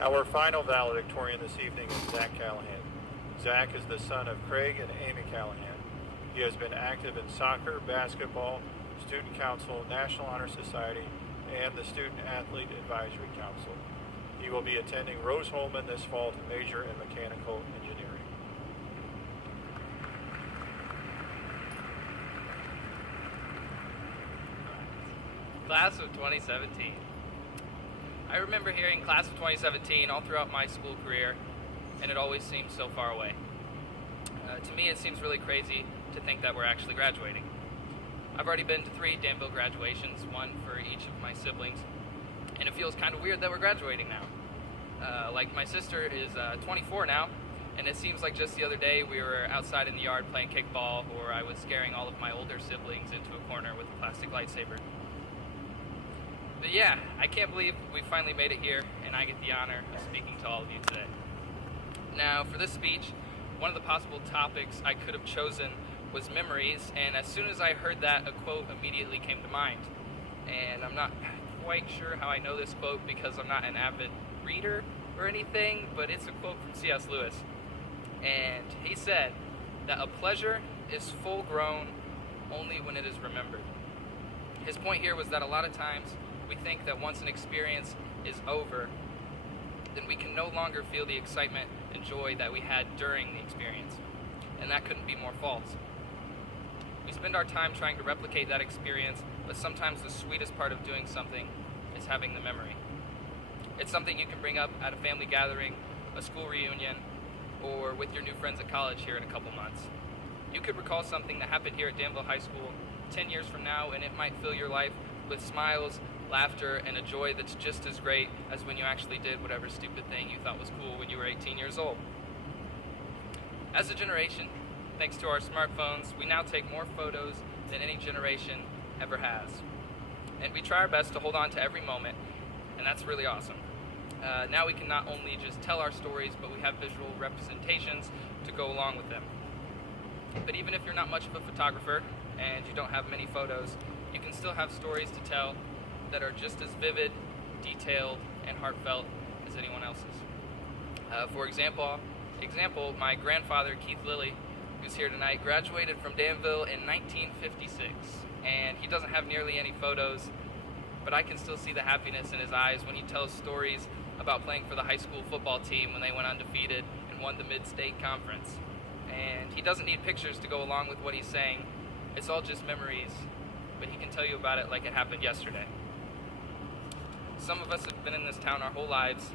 Our final valedictorian this evening is Zach Callahan. Zach is the son of Craig and Amy Callahan. He has been active in soccer, basketball, student council, National Honor Society, and the Student Athlete Advisory Council. He will be attending Rose-Hulman this fall to major in mechanical engineering. Class of 2017. I remember hearing Class of 2017 all throughout my school career, and it always seemed so far away. To me, it seems really crazy to think that we're actually graduating. I've already been to 3 Danville graduations, one for each of my siblings, and it feels kind of weird that we're graduating now. Like my sister is 24 now, and it seems like just the other day we were outside in the yard playing kickball, or I was scaring all of my older siblings into a corner with a plastic lightsaber. But yeah, I can't believe we finally made it here, and I get the honor of speaking to all of you today. Now, for this speech, one of the possible topics I could have chosen was memories, and as soon as I heard that, a quote immediately came to mind. And I'm not quite sure how I know this quote because I'm not an avid reader or anything, but it's a quote from C.S. Lewis. And he said that a pleasure is full grown only when it is remembered. His point here was that a lot of times we think that once an experience is over, then we can no longer feel the excitement and joy that we had during the experience. And that couldn't be more false. We spend our time trying to replicate that experience, but sometimes the sweetest part of doing something is having the memory. It's something you can bring up at a family gathering, a school reunion, or with your new friends at college here in a couple months. You could recall something that happened here at Danville High School 10 years from now, and it might fill your life with smiles, laughter, and a joy that's just as great as when you actually did whatever stupid thing you thought was cool when you were 18 years old. As a generation, thanks to our smartphones, we now take more photos than any generation ever has. And we try our best to hold on to every moment, and that's really awesome. Now we can not only just tell our stories, but we have visual representations to go along with them. But even if you're not much of a photographer and you don't have many photos, you can still have stories to tell that are just as vivid, detailed, and heartfelt as anyone else's. For example, my grandfather, Keith Lilly, who's here tonight, graduated from Danville in 1956, and he doesn't have nearly any photos, but I can still see the happiness in his eyes when he tells stories about playing for the high school football team when they went undefeated and won the Mid-State Conference. And he doesn't need pictures to go along with what he's saying. It's all just memories, but he can tell you about it like it happened yesterday. Some of us have been in this town our whole lives,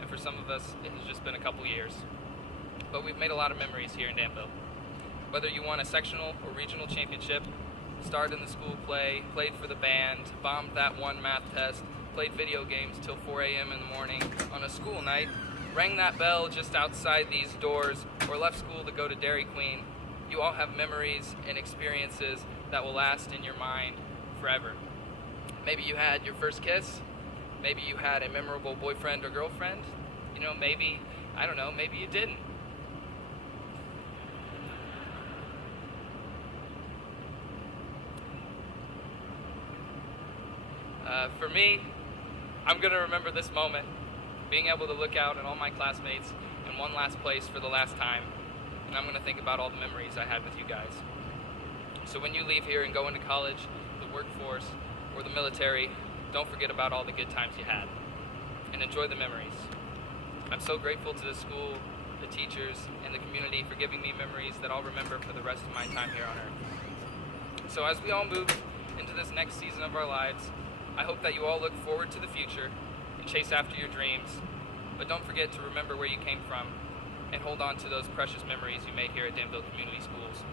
and for some of us, it has just been a couple years. But we've made a lot of memories here in Danville. Whether you won a sectional or regional championship, starred in the school play, played for the band, bombed that one math test, played video games till 4 a.m. in the morning on a school night, rang that bell just outside these doors, or left school to go to Dairy Queen, you all have memories and experiences that will last in your mind forever. Maybe you had your first kiss. Maybe you had a memorable boyfriend or girlfriend. Maybe you didn't. For me, I'm going to remember this moment, being able to look out at all my classmates in one last place for the last time, and I'm going to think about all the memories I had with you guys. So when you leave here and go into college, the workforce, or the military, don't forget about all the good times you had, and enjoy the memories. I'm so grateful to the school, the teachers, and the community for giving me memories that I'll remember for the rest of my time here on Earth. So as we all move into this next season of our lives, I hope that you all look forward to the future and chase after your dreams, but don't forget to remember where you came from and hold on to those precious memories you made here at Danville Community Schools.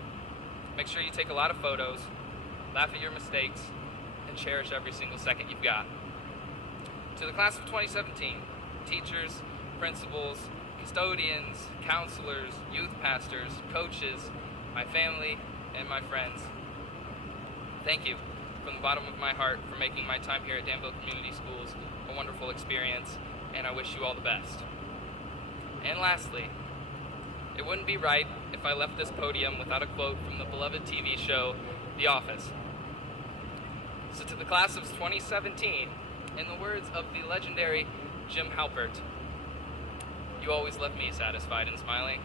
Make sure you take a lot of photos, laugh at your mistakes, and cherish every single second you've got. To the class of 2017, teachers, principals, custodians, counselors, youth pastors, coaches, my family, and my friends, thank you from the bottom of my heart for making my time here at Danville Community Schools a wonderful experience, and I wish you all the best. And lastly, it wouldn't be right if I left this podium without a quote from the beloved TV show, The Office. So to the class of 2017, in the words of the legendary Jim Halpert, You always left me satisfied and smiling.